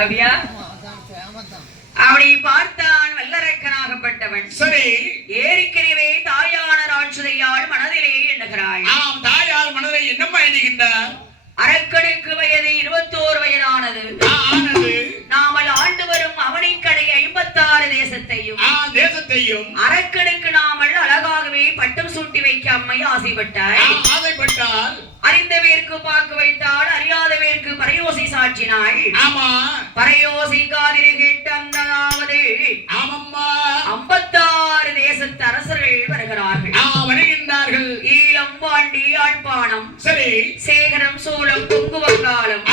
அப்படியா? அப்படி பார்த்தான் வல்லரக்கனாகப்பட்டவன். சரி, ஏற்கனவே தாயான ராட்சதையால் மனதிலே எண்ணுகிறாள். தாயார் மனதை என்னம்மா எண்ணுகின்றார்? அரக்கனுக்கு வயது 21 வயதானது. நாமல் ஆண்டு வரும் அவனிக்கடை 56 தேசத்தையும் அரக்கனுக்கு நாமல் அழகாகவே பட்டம் சூட்டி வைக்க அம்மை ஆசைப்பட்டாள். அறிந்தவேற்கு பார்க்க வைத்தாள், அறியாதவேற்கு பரையோசை சாற்றினாள். பரையோசை காதில் கேட்டு அந்ததாவது 56 தேசத்து அரசர்கள் வருகிறார்கள். ஈழம், பாண்டி, யாழ்ப்பாணம், சேகரம், சோழம், கொங்கு வங்காளம்,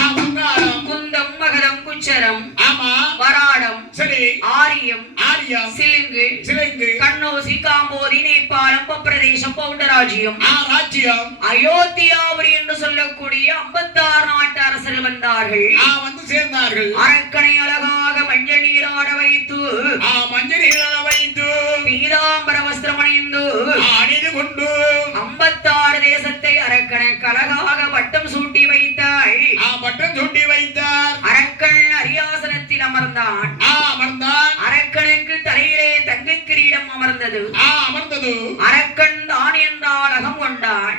குந்தம், மகதம், குச்சரம், வராடம், ஆரியம், சிலுங்கு, கண்ணோசி, காம்போதி, நேபாளம், பப்பிரதேசம், பவுண்டராஜ்யம், அயோத்தியாபுரி என்று சொல்லக்கூடிய 56 நாட்டு அரசர்கள் வந்தார்கள். அரக்கனை அழகாக மஞ்சள் நீராட வைத்து பீதாம்பர வஸ்திரம் அணிந்து 56 தேசத்தை அரக்கனுக்கு அழகாக பட்டம் சூட்டி வைத்தாள். அரக்கன் அரியாசனத்தில் அமர்ந்தான். அரக்கனுக்கு தலையிலே தங்க கிரீடம் அமர்ந்தது. அரக்கன் தான் என்றால் அகம் கொண்டான்.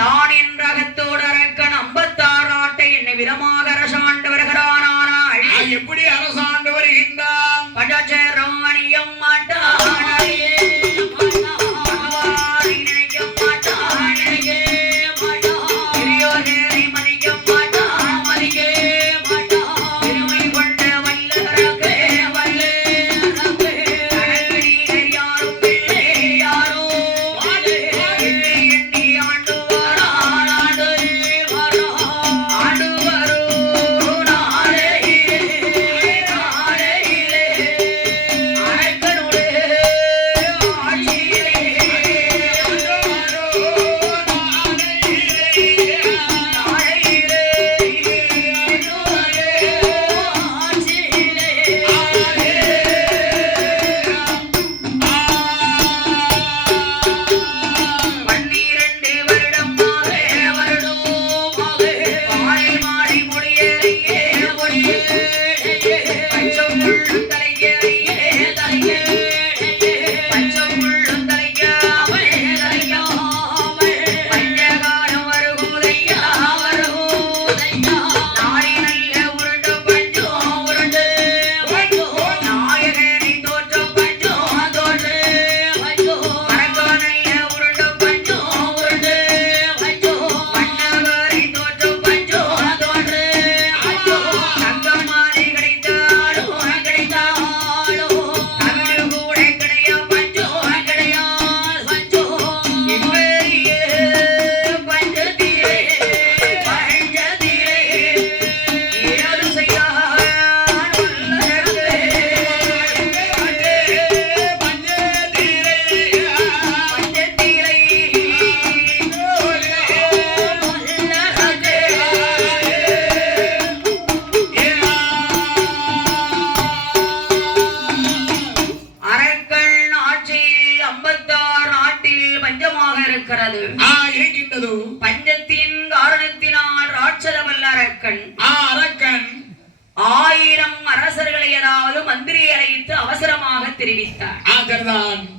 தான் என்ற அகத்தோடு அரக்கன் 56 நாட்டை என்ன விதமாக அரசாண்டு வருகிறான். ஆனால் எப்படி அரசாண்டு வருகின்றான்? பஜச்சரம் அணியம் மாட்டானே, பஞ்சத்தின் காரணத்தினால் ராட்சத வல்லரக்கன் 1000 அரசர்களை அதாவது மந்திரி அழைத்து அவசரமாக தெரிவித்தார்.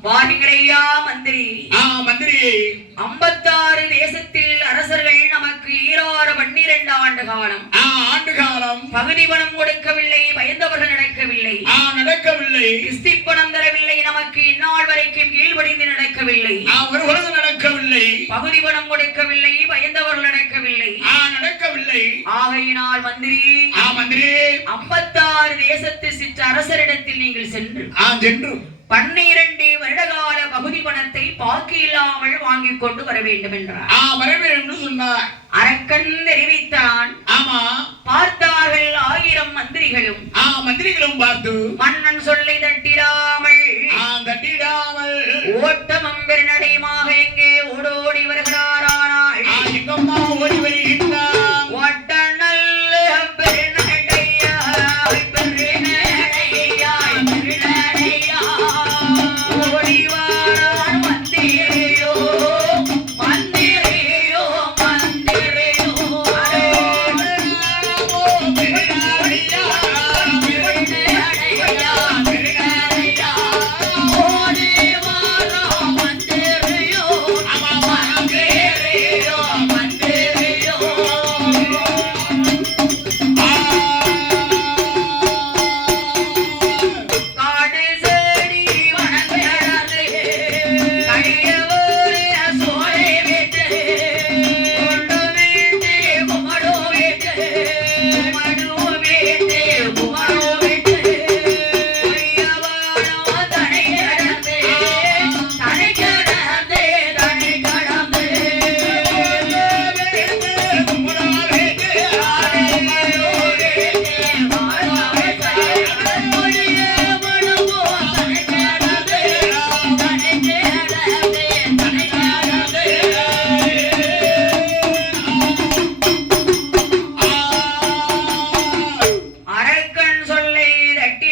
வாருங்களையா மந்திரி. 56 தேசத்தில் அரசர்கள் நமக்கு 12 ஆண்டு காலம் பகுதி பணம் கொடுக்கவில்லை, பயந்தவர்கள் நடக்கவில்லை, கிஸ்தி பணம் தரவில்லை, நமக்கு இந்நாள் வரைக்கும் கீழ்படிந்து நடக்கவில்லை, பகுதி பணம் கொடுக்கவில்லை, பயந்தவர்கள் நடக்கவில்லை. ஆகையினால் மந்திரி 56 தேசத்து சிற்ற அரசரிடத்தில் நீங்கள் சென்று 12 வருடகால பகுதி பணத்தை பாக்கி இல்லாமல் வாங்கிக் கொண்டு வர வேண்டும் என்றார். அரக்கன் தெரிவித்தான். பார்த்தார்கள் 1000 மந்திரிகளும் பார்த்து மன்னன் சொல்லை தட்டிடாமல் ஓட்டமம் பெருநடைமாக எங்கே ஓடோடி வருகிறாரானால் ஓடி வருகின்ற